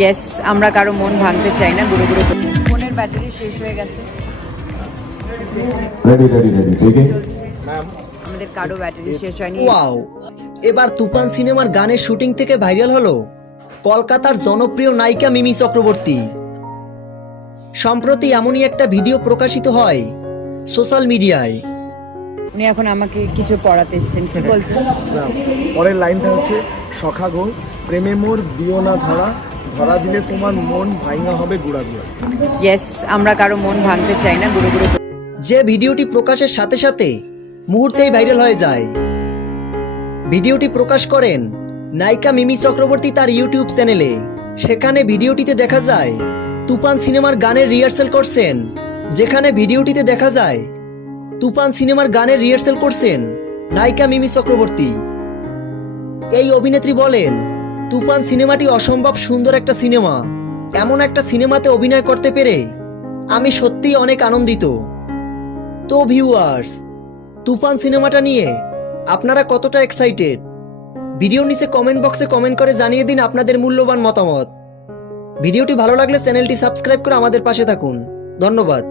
Yes আমরা কারও মন ভাঙতে চাই না গুঁড়ো গুঁড়ো ফোনের ব্যাটারি শেষ হয়ে গেছে। Ready ready ready আমাদের কারও ব্যাটারি শেষ হয়নি। ওয়াও এবার তুফান সিনেমার গানের শুটিং থেকে ভাইরাল হলো কলকাতার জনপ্রিয় নায়িকা মিমি চক্রবর্তী। সম্প্রতি এমনই একটা ভিডিও প্রকাশিত হয় সোশ্যাল মিডিয়ায়। উনি এখন আমাকে কিছু পড়াতে এসেছেন কি বলছেন? পরের লাইনটা হচ্ছে সখা গো প্রেমে মোর দিও না ধরা ধরা দিলে তোমার মন ভাঙা হবে গুড়া গুড়া। ইয়েস আমরা কারও মন ভাঙতে চাই না গুঁড়ো গুঁড়ো যে ভিডিওটি প্রকাশের সাথে সাথে মুহূর্তেই ভাইরাল হয়ে যায়। ভিডিওটি প্রকাশ করেন নায়িকা মিমি চক্রবর্তী তার ইউটিউব চ্যানেলে। সেখানে ভিডিওটিতে দেখা যায় তুফান সিনেমার গানের রিহার্সেল করছেন। যেখানে ভিডিওটিতে দেখা যায় তুফান সিনেমার গানের রিহার্সেল করছেন নায়িকা মিমি চক্রবর্তী। এই অভিনেত্রী বলেন তুফান সিনেমাটি অসম্ভব সুন্দর একটা সিনেমা। এমন একটা সিনেমাতে অভিনয় করতে পেরে আমি সত্যিই অনেক আনন্দিত। তো ভিউয়ার্স তুফান সিনেমাটা নিয়ে আপনারা কতটা এক্সাইটেড ভিডিওর নিচে কমেন্ট বক্সে কমেন্ট করে জানিয়ে দিন আপনাদের মূল্যবান মতামত। ভিডিওটি ভালো লাগলে চ্যানেলটি সাবস্ক্রাইব করে আমাদের পাশে থাকুন। ধন্যবাদ।